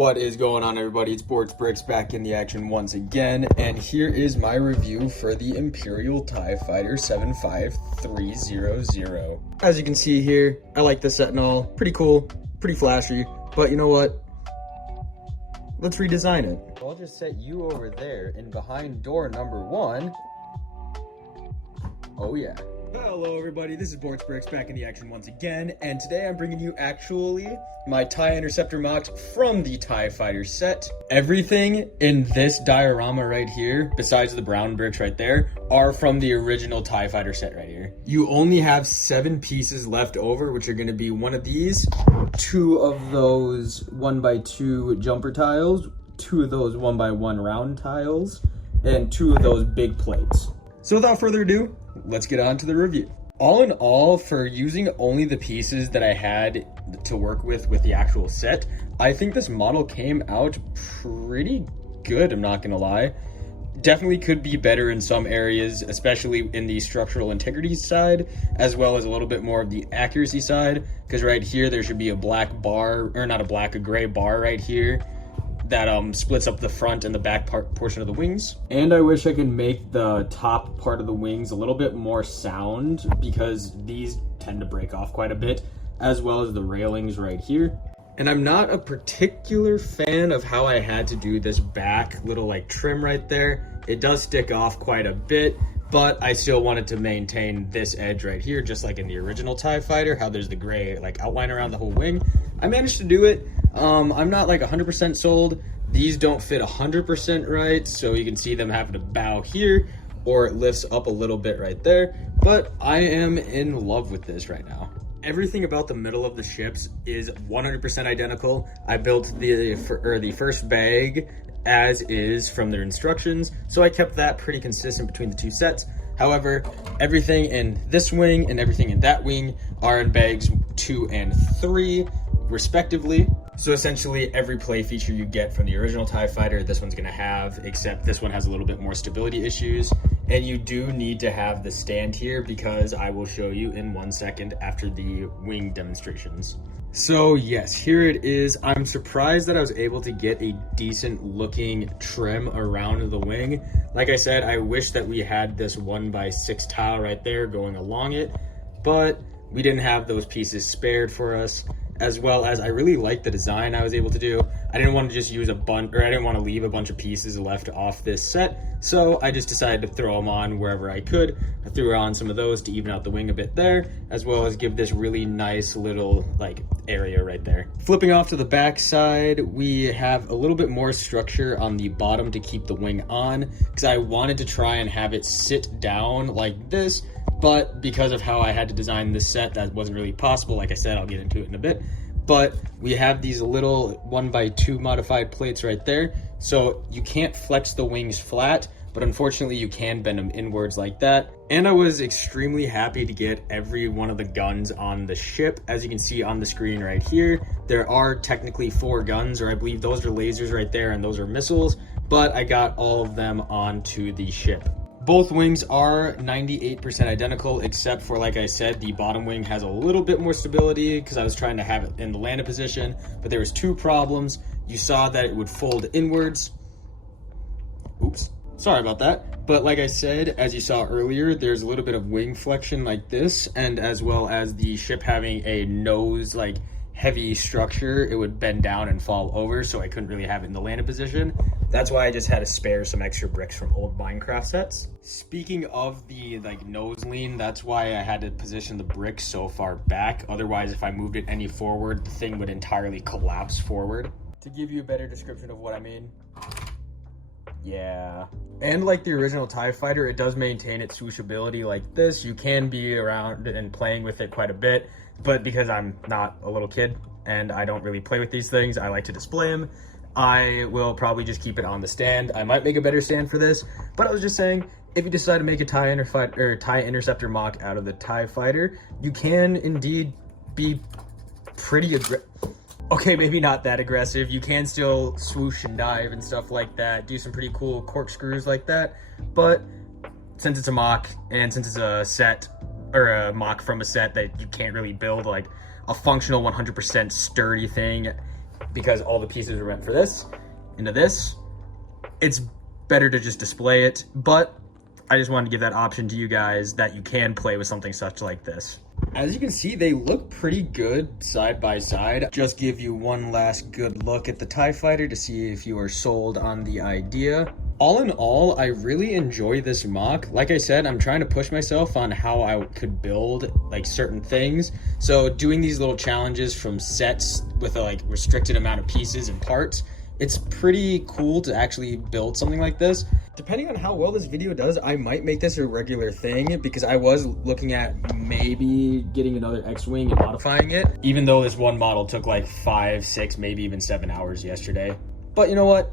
What is going on, everybody? It's Bort's Bricks back in the action once again, and here is my review for the Imperial TIE Fighter 75300. As you can see here, I like this set and all. Pretty cool, pretty flashy, but you know what? Let's redesign it. I'll just set you over there, and behind door number 1, oh yeah. Hello everybody, this is Bort's Bricks back in the action once again, and today I'm bringing you actually my TIE Interceptor MOC from the TIE Fighter set. Everything in this diorama right here, besides the brown bricks right there, are from the original TIE Fighter set right here. You only have 7 pieces left over, which are going to be one of these, 2 of those 1x2 jumper tiles, 2 of those 1x1 round tiles, and 2 of those big plates. So without further ado, let's get on to the review. All in all, for using only the pieces that I had to work with the actual set, I think this model came out pretty good, I'm not gonna lie. Definitely could be better in some areas, especially in the structural integrity side, as well as a little bit more of the accuracy side, because right here there should be a black bar, or not a black, a gray bar right here that splits up the front and the back portion of the wings. And I wish I could make the top part of the wings a little bit more sound, because these tend to break off quite a bit, as well as the railings right here. And I'm not a particular fan of how I had to do this back little like trim right there. It does stick off quite a bit, but I still wanted to maintain this edge right here, just like in the original TIE Fighter, how there's the gray like outline around the whole wing. I managed to do it. I'm not like 100% sold. These don't fit 100% right, so you can see them having to bow here, or it lifts up a little bit right there, but I am in love with this right now. Everything about the middle of the ships is 100% identical. I built the first bag as is from their instructions, so I kept that pretty consistent between the 2 sets. However, everything in this wing and everything in that wing are in bags 2 and 3 respectively. So essentially every play feature you get from the original TIE Fighter, this one's gonna have, except this one has a little bit more stability issues. And you do need to have the stand here, because I will show you in 1 second after the wing demonstrations. So yes, here it is. I'm surprised that I was able to get a decent looking trim around the wing. Like I said, I wish that we had this 1x6 tile right there going along it, but we didn't have those pieces spared for us. As well as I really like the design I was able to do. I didn't want to just use I didn't want to leave a bunch of pieces left off this set, so I just decided to throw them on wherever I could. I threw on some of those to even out the wing a bit there, as well as give this really nice little like area right there. Flipping off to the back side, we have a little bit more structure on the bottom to keep the wing on, because I wanted to try and have it sit down like this, but because of how I had to design this set, that wasn't really possible. Like I said, I'll get into it in a bit. But we have these little 1x2 modified plates right there. So you can't flex the wings flat, but unfortunately you can bend them inwards like that. And I was extremely happy to get every one of the guns on the ship. As you can see on the screen right here, there are technically 4 guns, or I believe those are lasers right there and those are missiles, but I got all of them onto the ship. Both wings are 98% identical, except for, like I said, the bottom wing has a little bit more stability, because I was trying to have it in the landing position, but there was 2 problems. You saw that it would fold inwards. Oops, sorry about that. But like I said, as you saw earlier, there's a little bit of wing flexion like this, and as well as the ship having a nose, like heavy structure, it would bend down and fall over, so I couldn't really have it in the landing position. That's why I just had to spare some extra bricks from old Minecraft sets. Speaking of the like nose lean, that's why I had to position the bricks so far back. Otherwise, if I moved it any forward, the thing would entirely collapse forward. To give you a better description of what I mean. Yeah. And like the original TIE Fighter, it does maintain its swooshability like this. You can be around and playing with it quite a bit, but because I'm not a little kid and I don't really play with these things, I like to display them. I will probably just keep it on the stand. I might make a better stand for this, but I was just saying, if you decide to make a TIE Interceptor MOC out of the TIE Fighter, you can indeed be pretty aggressive. Okay, maybe not that aggressive. You can still swoosh and dive and stuff like that, do some pretty cool corkscrews like that, but since it's a MOC, and since it's a set, or a MOC from a set that you can't really build like a functional 100% sturdy thing, because all the pieces are meant for this, into this. It's better to just display it, but I just wanted to give that option to you guys that you can play with something such like this. As you can see, they look pretty good side by side. Just give you one last good look at the TIE Fighter to see if you are sold on the idea. All in all, I really enjoy this MOC. Like I said, I'm trying to push myself on how I could build like certain things. So doing these little challenges from sets with a like restricted amount of pieces and parts, it's pretty cool to actually build something like this. Depending on how well this video does, I might make this a regular thing, because I was looking at maybe getting another X-Wing and modifying it, even though this one model took like 5, 6, maybe even 7 hours yesterday. But you know what?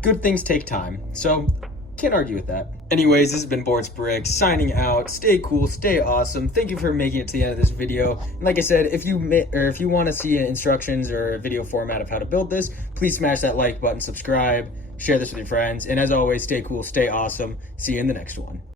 Good things take time, so can't argue with that. Anyways, this has been Bort's Bricks signing out. Stay cool, stay awesome. Thank you for making it to the end of this video. And like I said, if you want to see instructions or a video format of how to build this, please smash that like button, subscribe, share this with your friends, and as always, stay cool, stay awesome. See you in the next one.